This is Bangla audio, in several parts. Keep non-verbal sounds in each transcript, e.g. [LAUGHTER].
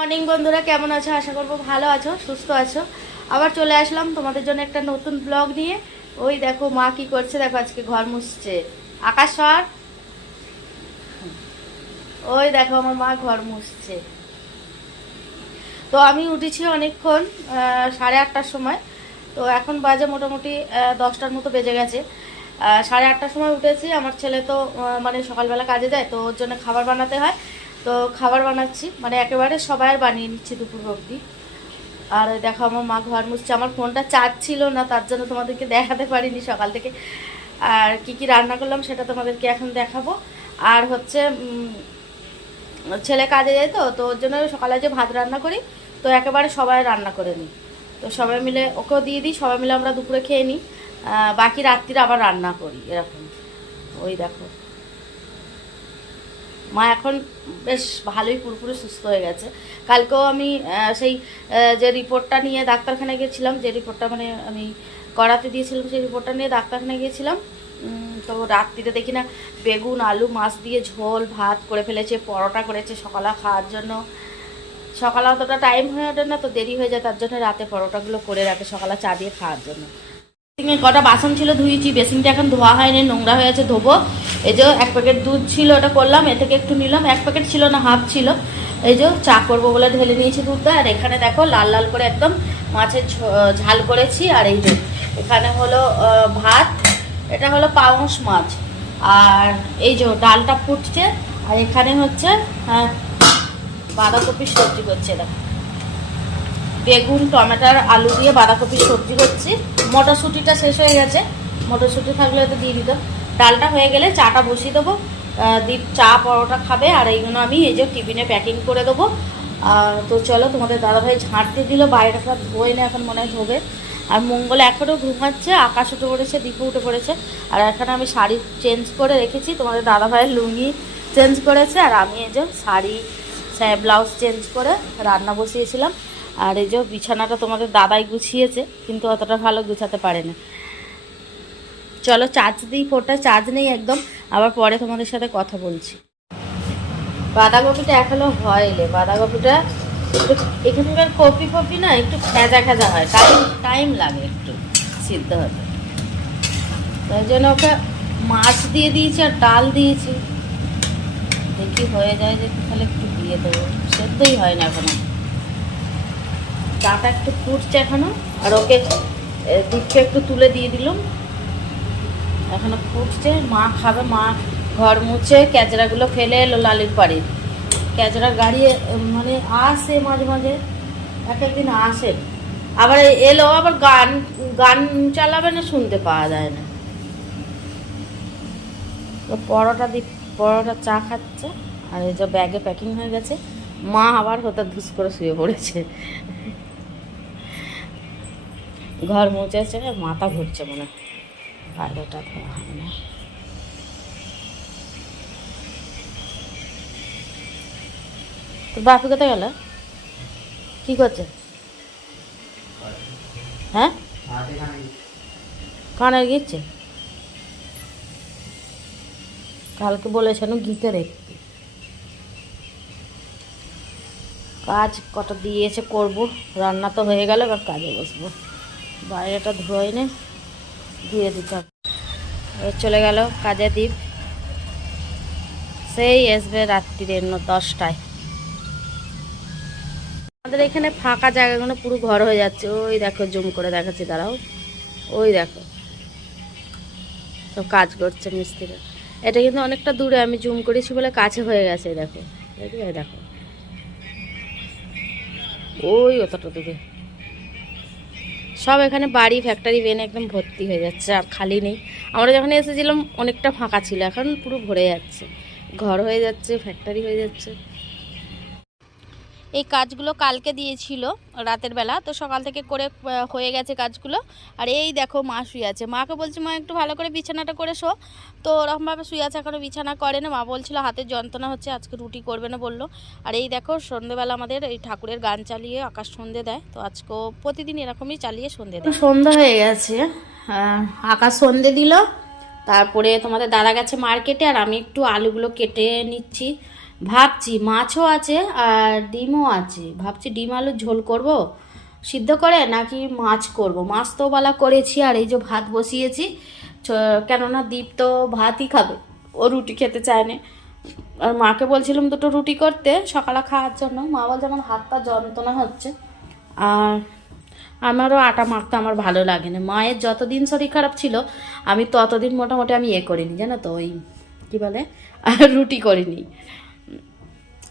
মর্নিং বন্ধুরা, কেমন আছো? আশা করব ভালো আছো, সুস্থ আছো। আবার চলে আসলাম তোমাদের জন্য একটা নতুন ব্লগ নিয়ে। ওই দেখো, মা কি করছে? দেখো, আজকে ঘর মুছছে। আকাশ সর। ওই দেখো, আমার মা ঘর মুছছে। তো আমি উঠেছি অনেকক্ষণ সাড়ে আটটার সময়। তো এখন বাজে মোটামুটি দশটার মতো বেজে গেছে। সাড়ে আটটার সময় উঠেছি। আমার ছেলে তো মানে সকালবেলা কাজে যায়, তো ওর জন্য খাবার বানাতে হয়। তো খাবার বানাচ্ছি মানে একেবারে সবাই আর বানিয়ে নিচ্ছি দুপুর অবধি। আর দেখো আমার মা ঘর মুছছে, আমার ফোনটা চার্জ ছিল না, তার জন্য তোমাদেরকে [LAUGHS] দেখাতে পারিনি সকাল থেকে। আর কি কি রান্না করলাম সেটা তোমাদেরকে এখন দেখাবো। আর হচ্ছে ছেলে কাজে যায় তো তো ওর জন্য সকালে যে ভাত রান্না করি, তো একেবারে সবাই রান্না করে নিই। তো সবাই মিলে ওকেও দিয়ে দিই, সবাই মিলে আমরা দুপুরে খেয়ে নিই। বাকি রাত্রিরে আবার রান্না করি, এরকম। ওই দেখো। মা এখন বেশ ভালোই পুরোপুরি সুস্থ হয়ে গেছে। কালকেও আমি সেই যে রিপোর্টটা নিয়ে ডাক্তারখানায় গিয়েছিলাম যে রিপোর্টটা মানে আমি করাতে দিয়েছিলাম, সেই রিপোর্টটা নিয়ে ডাক্তারখানায় গিয়েছিলাম তো রাত্রিতে দেখি না, বেগুন, আলু, মাছ দিয়ে ঝোল, ভাত করে ফেলেছে, পরোটা করেছে, সকালে খাওয়ার জন্য। সকালে অতটা টাইম হয়ে ওঠে না, তো দেরি হয়ে যায়, তার জন্য রাতে পরোটাগুলো করে রাখে সকালে চা দিয়ে খাওয়ার জন্য। কটা বাসন ছিল ধুয়েছি বেসিনটা এখন ধোয়া হয়নি নোংরা হয়ে আছে ধোবো। এই যে এক প্যাকেট দুধ ছিল ওটা করলাম এ থেকে একটু নিলাম এক প্যাকেট ছিল না হাফ ছিল। এই যে চা করব বলে ঢেলে নিয়েছি দুধটা আর এখানে দেখো লাল লাল করে একদম মাছের ঝাল করেছি আর এই যে এখানে হলো ভাত এটা হলো পাউস মাছ আর এই যে ডালটা ফুটছে আর এখানে হচ্ছে আহ, বাঁধাকপির সবজি করছে দেখো। বেগুন, টমেটোর, আলু দিয়ে বাঁধাকপির সবজি করছি মটরশুঁটিটা শেষ হয়ে গেছে। মটরশুঁটি থাকলে তো দিয়ে দিত। ডালটা হয়ে গেলে চাটা বসিয়ে দেবো। দীপ চা, পরোটা খাবে। আর এইগুলো আমি এই যে টিফিনে প্যাকিং করে দেবো। তো চলো তোমাদের দাদাভাই ঝাঁট দিয়ে দিল। বাইরেটা ধোয় না, এখন মনে হয় ধোবে। আর মঙ্গল এখনও ঘুমাচ্ছে আকাশ উঠে পড়েছে দীপু উঠে পড়েছে। আর এখানে আমি শাড়ি চেঞ্জ করে রেখেছি। তোমাদের দাদাভাইয়ের লুঙ্গি চেঞ্জ করেছে। আর আমি এই যে শাড়ি ব্লাউজ চেঞ্জ করে রান্না বসিয়েছিলাম। আর এই যে বিছানাটা তোমাদের দাদাই গুছিয়েছে, কিন্তু অতটা ভালো গুছাতে পারে না চলো চার্জ দিই ফোনটা চার্জ নেই একদম। আবার পরে তোমাদের সাথে কথা বলছি। বাঁধাকপিটা এখনও হয়লে বাঁধাকপিটা এখানকার কপি ফপি না একটু খেজা খেজা হয়। টাইম টাইম লাগে একটু সিদ্ধ হতে। তাই জন্য ওকে মাছ দিয়ে দিয়েছি আর ডাল দিয়েছি। দেখি হয়ে যায় যে তাহলে একটু দিয়ে দেবো। সেদ্ধই হয় না এখনও। চাটা একটু ফুটছে এখনও, আর ওকে দীপকে একটু তুলে দিয়ে দিলাম। এখনও ফুটছে, মা খাবে, মা ঘর মুছে, ক্যাচড়াগুলো ফেলে এলো লালির পাড়ি ক্যাচড়ার গাড়ি মানে আসে মাঝে মাঝে, এক একদিন আসে। আবার এলো, আবার গান গান চালাবে না, শুনতে পাওয়া যায় না। পরোটা দি পরোটা চা খাচ্ছে, আর এই যে ব্যাগে প্যাকিং হয়ে গেছে, মা আবার হতে ধুস করে শুয়ে পড়েছে। ঘর মুছে মুছেছে মাথা ঘুরছে মনে। বাইরেটা হবে না। তোর বাপি কোথায় গেল? কি করছে? হ্যাঁ? কানে গিয়েছে? কালকে বলেছেন গিতে দেখতে কাজ কটা দিয়েছে করব, রান্না তো হয়ে গেল, এবার কাজে বসবো। বাইরেটা ধোয় নে দিয়ে দিতে হবে। চলে গেল কাজে দ্বীপ। সেই আসবে রাত্রিরে দশটায়। আমাদের এখানে ফাঁকা জায়গাগুলো পুরো ঘর হয়ে যাচ্ছে। ওই দেখো, জুম করে দেখাচ্ছি, দাঁড়াও। ওই দেখো। সব কাজ করছে মিস্ত্রি এটা কিন্তু অনেকটা দূরে, আমি জুম করেছি বলে কাছে হয়ে গেছে দেখো। দেখো। ওই অতটা দূরে। সব এখানে বাড়ি ফ্যাক্টরি ভেন একদম ভর্তি হয়ে যাচ্ছে, আর খালি নেই। আমরা যখন এসেছিলাম, অনেকটা ফাঁকা ছিল, এখন পুরো ভরে যাচ্ছে। ঘর হয়ে যাচ্ছে ফ্যাক্টরি হয়ে যাচ্ছে। এই কাজগুলো কালকে দিয়েছিল রাতের বেলা। তো সকাল থেকে করে হয়ে গেছে কাজগুলো। আর এই দেখো মা শুয়ে আছে। মাকে বলছি, মা, একটু ভালো করে বিছানাটা করে শো। তো ওরকমভাবে শুয়ে আছে এখনও বিছানা করে না। মা বলছিল হাতের যন্ত্রণা হচ্ছে, আজকে রুটি করবে না, বলল। আর এই দেখো, সন্ধেবেলা আমাদের এই ঠাকুরের গান চালিয়ে আকাশ সন্ধে দেয়। তো আজকেও প্রতিদিন এরকমই চালিয়ে সন্ধে দেয়। সন্ধ্যা হয়ে গেছে। আকাশ সন্ধে দিল। তারপরে তোমাদের দাদা গেছে মার্কেটে, আর আমি একটু আলুগুলো কেটে নিচ্ছি। ভাবছি মাছও আছে আর ডিমও আছে। ভাবছি ডিম আলুর ঝোল করব। সিদ্ধ করে নাকি মাছ করব? মাছ তো বলা করেছি, আর এই যে ভাত বসিয়েছি কেননা দীপ তো ভাতই খাবে, ও রুটি খেতে চায় না। আর মাকে বলছিলাম দুটো রুটি করতে, সকালে খাওয়ার জন্য। মা বলছে আমার হাতটা যন্ত্রণা হচ্ছে। আর আমারও আটা মাখতে আমার ভালো লাগে না। মায়ের যতদিন শরীর খারাপ ছিল, আমি ততদিন মোটামুটি আমি এ করিনি, জানো তো, ওই কী বলে রুটি করিনি।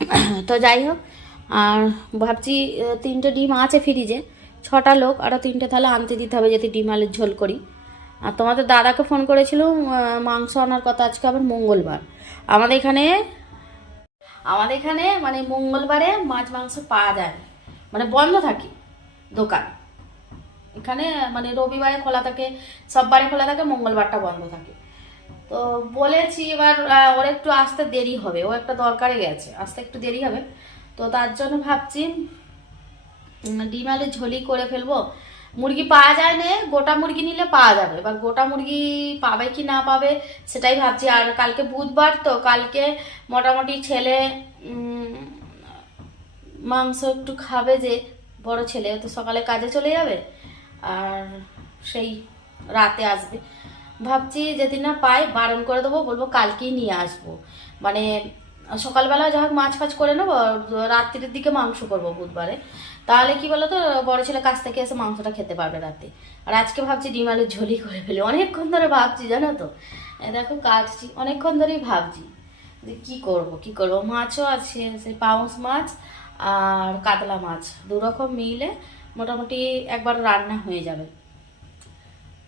[COUGHS] তো যাই হোক আর ভাবছি তিনটে ডিম আছে ফ্রিজে ছটা লোক আরও তিনটে তাহলে আনতে দিতে হবে যদি ডিম আলুর ঝোল করি। আর তোমাদের দাদাকে ফোন করেছিলাম আহ, মাংস আনার কথা আজকে আবার মঙ্গলবার। আমাদের এখানে আমাদের এখানে মানে মঙ্গলবারে মাছ মাংস পাওয়া যায়। মানে বন্ধ থাকে দোকান। এখানে মানে রবিবারে খোলা থাকে সব বারে খোলা থাকে মঙ্গলবারটা বন্ধ থাকে। তো বলেছি এবার ওর একটু আসতে দেরি হবে। ও একটা দরকারে গেছে, আসতে একটু দেরি হবে। তো তার জন্য ভাবছি ডিম আলু ঝোলি করে ফেলব। মুরগি পাওয়া যায় না, গোটা মুরগি নিলে পাওয়া যাবে। এবার গোটা মুরগি পাবে কি না পাবে, সেটাই ভাবছি। আর কালকে বুধবার তো, কালকে মোটামুটি ছেলে মাংস একটু খাবে যে, বড় ছেলে তো সকালে কাজে চলে যাবে। আর সেই রাতে আসবে। ভাবছি যদি না পাই বারণ করে দেবো, বলব কালকেই নিয়ে আসব। মানে সকালবেলা যা হোক মাছ ফাছ করে নেব রাত্রির দিকে মাংস করব বুধবারে। তাহলে কি বলো তো বড় ছেলে কাছ থেকে এসে মাংসটা খেতে পারবে রাতে। আর আজকে ভাবছি ডিম আলুর ঝোলই করে ফেলি। অনেকক্ষণ ধরে ভাবছি, জানো তো। দেখো, কাটছি। অনেকক্ষণ ধরেই ভাবছি যে কী করব কী করব? মাছও আছে, সে পাউস মাছ আর কাতলা মাছ। দু রকম মিলে মোটামুটি একবার রান্না হয়ে যাবে।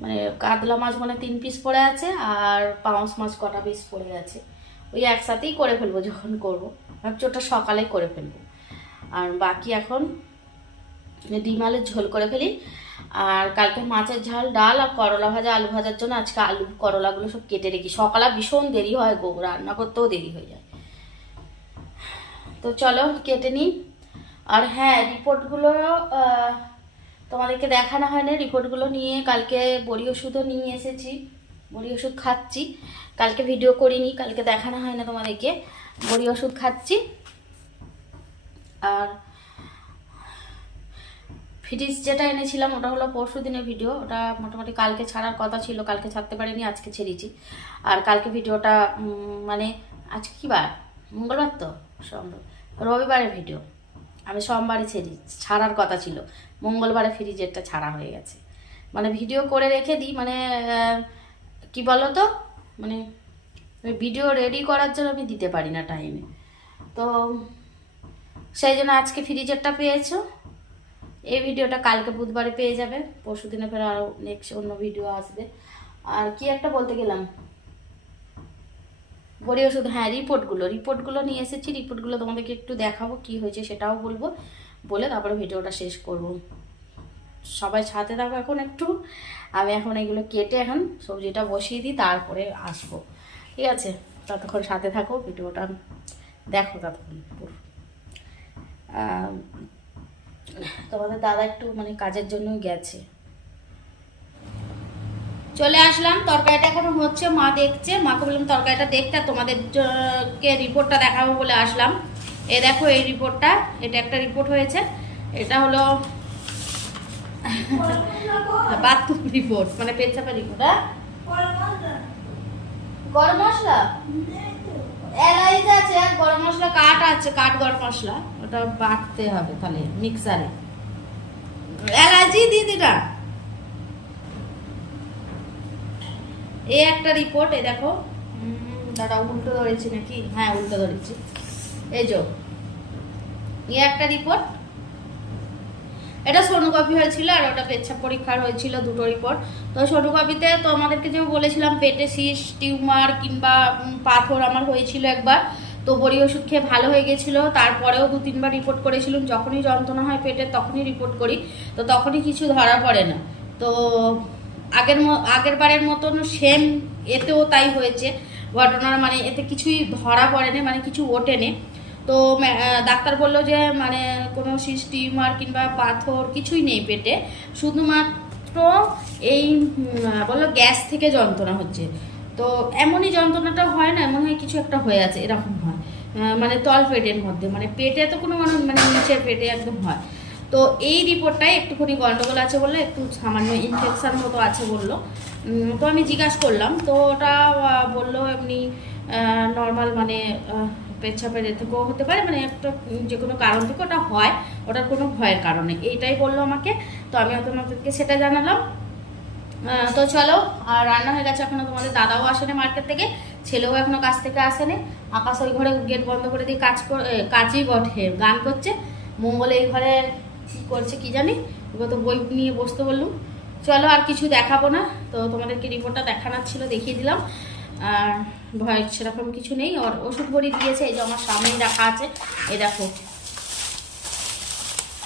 মানে কাতলা মাছ মানে তিন পিস পড়ে আছে আর পাউস মাছ কটা পিস পড়ে আছে। ওই একসাথেই করে ফেলব যখন করব। ভাবছি ওটা সকালে করে ফেলব। আর বাকি এখন ডিম আলুর ঝোল করে ফেলি। আর কালকে মাছের ঝাল, ডাল আর করলা ভাজা, আলু ভাজার জন্য আজকে আলু করলাগুলো সব কেটে রেখি, সকালে ভীষণ দেরি হয় গো, রান্না করতেও দেরি হয়ে যায়। তো চলো কেটে নিই। আর হ্যাঁ রিপোর্টগুলো তোমাদেরকে দেখানো হয় না রিপোর্টগুলো নিয়ে কালকে বড়ি ওষুধও নিয়ে এসেছি, বড়ি ওষুধ খাচ্ছি। কালকে ভিডিও করিনি, কালকে দেখানো হয় না তোমাদেরকে। বড়ি ওষুধ খাচ্ছি। আর ফ্রিজ যেটা এনেছিলাম, ওটা হলো পরশু দিনের ভিডিও ওটা মোটামুটি কালকে ছাড়ার কথা ছিল, কালকে ছাড়তে পারিনি, আজকে ছেড়েছি। আর কালকে ভিডিওটা মানে আজকে কি বার? মঙ্গলবার তো? সোমবার রবিবারের ভিডিও আমি সোমবারে ছেড়ি ছাড়ার কথা ছিল। মঙ্গলবারে ফ্রিজেরটা ছাড়া হয়ে গেছে। মানে ভিডিও করে রেখে দিই মানে কি বলো তো মানে ভিডিও রেডি করার জন্য আমি দিতে পারি না টাইমে তো, সেই জন্য আজকে ফ্রিজেরটা পেয়েছ। এই ভিডিওটা কালকে বুধবারে পেয়ে যাবে। পরশু দিনে ফের আরও নেক্সট অন্য ভিডিও আসবে। আর কি একটা বলতে গেলাম? বড়ি ওষুধ হ্যাঁ রিপোর্টগুলো রিপোর্টগুলো নিয়ে এসেছি। রিপোর্টগুলো তোমাদেরকে একটু দেখাবো কি হয়েছে সেটাও বলব। বলে তারপরে ভিডিওটা শেষ করব। সবাই সাথে থাকো এখন একটু। আমি এখন এগুলো কেটে এখন সবজিটা বসিয়ে দিই, তারপরে আসব। ঠিক আছে? ততক্ষণ সাথে থাকো, ভিডিওটা দেখো ততক্ষণ। তোমাদের দাদা একটু মানে কাজের জন্য গেছে। চলে আসলাম, তরকারিটা এখন হচ্ছে, মা দেখছে। মাকে বললাম, তরকারিটা দেখতে আর তোমাদের কে রিপোর্টটা দেখাবো বলে আসলাম। এ দেখো এই রিপোর্টটা, এটা একটা রিপোর্ট হয়েছে। এটা হলো বাথরুম রিপোর্ট মানে পেচ্ছাপা রিপোর্ট হ্যাঁ? গরম মশলা? আছে গরম মশলা আছে গরম মশলা। ওটা বাটতে হবে তাহলে, মিক্সারে। দিদিরা এই একটা রিপোর্ট এই দেখো। উল্টো ধরেছি নাকি? হ্যাঁ উল্টো ধরেছি। এই যো। এই একটা রিপোর্ট এটা সোনোকপি হয়েছিল আর ওটা পেচ্ছাপ পরীক্ষার হয়েছিল দুটো রিপোর্ট তো সোনোকপিতে তো আমাদেরকে যে বলেছিলাম, পেটে সিস টিউমার কিংবা পাথর আমার হয়েছিল একবার। তো বড়ি ওষুধ খেয়ে ভালো হয়ে গেছিল। তারপরেও দু তিনবার রিপোর্ট করেছিলাম। যখনই যন্ত্রণা হয় পেটে তখনই রিপোর্ট করি। তো তখনই কিছু ধরা পড়ে না। তো আগের আগের বারের মতন সেম এতেও তাই হয়েছে। ঘটনার মানে এতে কিছুই ধরা পড়েনি মানে কিছু ওঠেনি। তো ডাক্তার বলল যে মানে কোনো সিস টিউমার কিংবা পাথর কিছুই নেই পেটে। শুধুমাত্র এই বলল গ্যাস থেকে যন্ত্রণা হচ্ছে। তো, এমনই যন্ত্রণাটা হয় না, এমন হয় কিছু একটা হয়ে আছে, এরকম হয়। মানে তল পেটের মধ্যে মানে পেটে তো কোনো মানুষ মানে নিচের পেটে একদম হয়। তো, এই রিপোর্টটাই একটুখানি গন্ডগোল আছে বলল একটু সামান্য ইনফেকশান মতো আছে বলল। তো আমি জিজ্ঞাসা করলাম, তো ওটা বলল এমনি নর্মাল মানে এ থেকেও হতে পারে মানে একটা যে কোনো কারণ থেকে ওটা হয়, ওটার কোনো ভয়ের কারণে এইটাই বলল আমাকে। তো আমি তোমাদেরকে সেটা জানালাম। তো চলো, আর রান্না হয়ে গেছে এখনও, তোমাদের দাদাও আসেনি মার্কেট থেকে, ছেলেও এখনও কাজ থেকে আসেনি। আকাশ ওই ঘরে গেট বন্ধ করে দিয়ে কাজ কাজই বটে, গান করছে। মঙ্গল এই ঘরে কি করছে কি জানি ওকে তো বই নিয়ে বসতে বললুম। চলো, আর কিছু দেখাবো না। তো তোমাদেরকে রিপোর্টটা দেখানোর ছিল, দেখিয়ে দিলাম। আর ভয় সেরকম কিছু নেই। ওর ওষুধ বড়ি দিয়েছে, এই যে আমার সামনেই রাখা আছে। এই দেখো।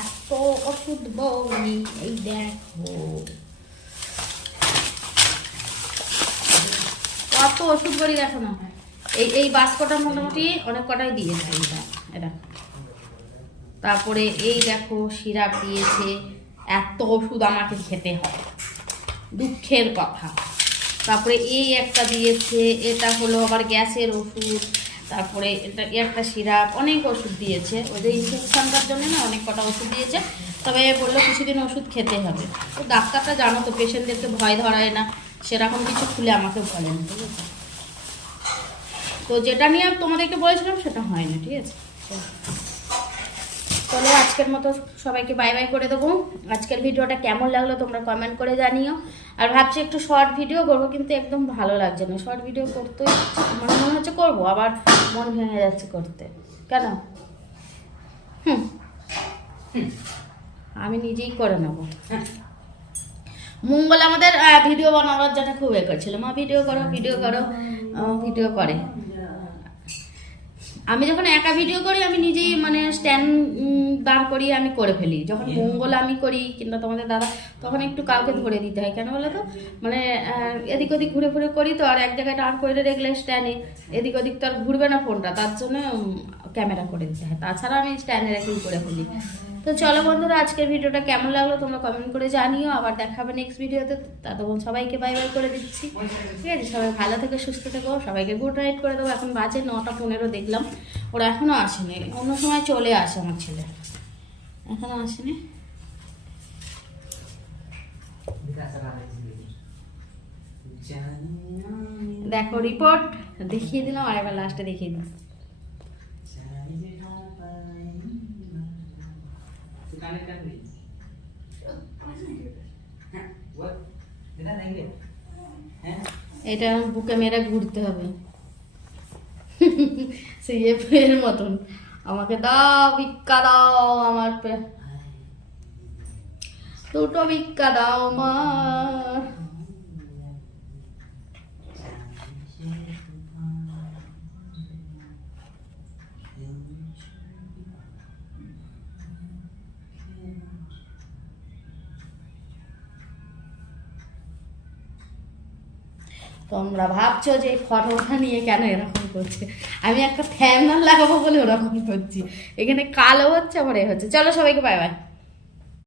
এত ওষুধ বড়ি এই দেখো। কত ওষুধ বড়ি দেখো না। এই এই বাস্কটা মোটামুটি অনেক কটাই দিয়েছে এটা এটা তারপরে এই দেখো, সিরাপ দিয়েছে। এত ওষুধ আমাকে খেতে হয়। দুঃখের কথা। তারপরে এই একটা দিয়েছে, এটা হলো আবার গ্যাসের ওষুধ, তারপরে এটা একটা সিরাপ, অনেক ওষুধ দিয়েছে। ওই যে ইনফেকশনটার জন্য না অনেক কটা ওষুধ দিয়েছে, তবে বলল কিছুদিন ওষুধ খেতে হবে। তো ডাক্তারটা জানো তো, পেশেন্টদেরকে ভয় ধরায় না, সেরকম কিছু খুলে আমাকে বলেন, ঠিক আছে? তো যেটা নিয়ে তোমাদেরকে বলেছিলাম সেটা হয় না ঠিক আছে? চলো আজকের মতো সবাইকে বাই বাই করে দেবো। আজকের ভিডিওটা কেমন লাগল তোমরা কমেন্ট করে জানিও। আর ভাবছি একটু শর্ট ভিডিও করব কিন্তু একদম ভালো লাগছে না। শর্ট ভিডিও করতে মানে মনে হচ্ছে করব আবার মন ভেঙে যাচ্ছে করতে। কেন? হুম। আমি নিজেই করে নেব। মঙ্গল আমাদের ভিডিও বানাবার জন্য খুব এ করছিল। মা ভিডিও করো ভিডিও করো। ভিডিও করে। আমি যখন একা ভিডিও করি আমি নিজেই মানে স্ট্যান্ড দাঁড় করি আমি করে ফেলি। যখন মঙ্গল আমি করি কিংবা তোমাদের দাদা তখন একটু কাউকে ধরে দিতে হয়। কেন বলো তো মানে এদিক ওদিক ঘুরে ফুরে করি তো আর এক জায়গায় দাঁড় করে রেখলে স্ট্যান্ডে এদিক ওদিক তো আর ঘুরবে না ফোনটা তার জন্য ক্যামেরা করে দিতে হয়। তাছাড়া আমি স্ট্যান্ডে রেখেই করে ফেলি। তো চলো বন্ধুরা, আজকের ভিডিওটা কেমন লাগল তোমরা কমেন্ট করে জানিও। আবার দেখাবে নেক্সট ভিডিওতে। ততক্ষণ সবাইকে বাই বাই করে দিচ্ছি। ঠিক আছে? সবাই ভালো থেকে, সুস্থ থেকো। সবাইকে গুড নাইট করে দেবো। এখন বাজে নটা পনেরো, দেখলাম। ওরা এখনও আসেনি। অন্য সময় চলে আসে আমার ছেলে। এখনও আসেনি? দেখো রিপোর্ট দেখিয়ে দিলাম আর এবার লাস্টে দেখিয়ে দিলাম। এটা বুকে মেয়েরা ঘুরতে হবে। সেই এর মতন। আমাকে দাও ভিক্ষা দাও আমার দুটো ভিক্ষা দাও মা। তোমরা ভাবছ যে এই ফটোটা নিয়ে কেন এরকম করছে? আমি একটা ফ্যান লাগাবো বলে ওরকম করছি। এখানে কালো হচ্ছে আমার এ হচ্ছে। চলো সবাইকে বাই বাই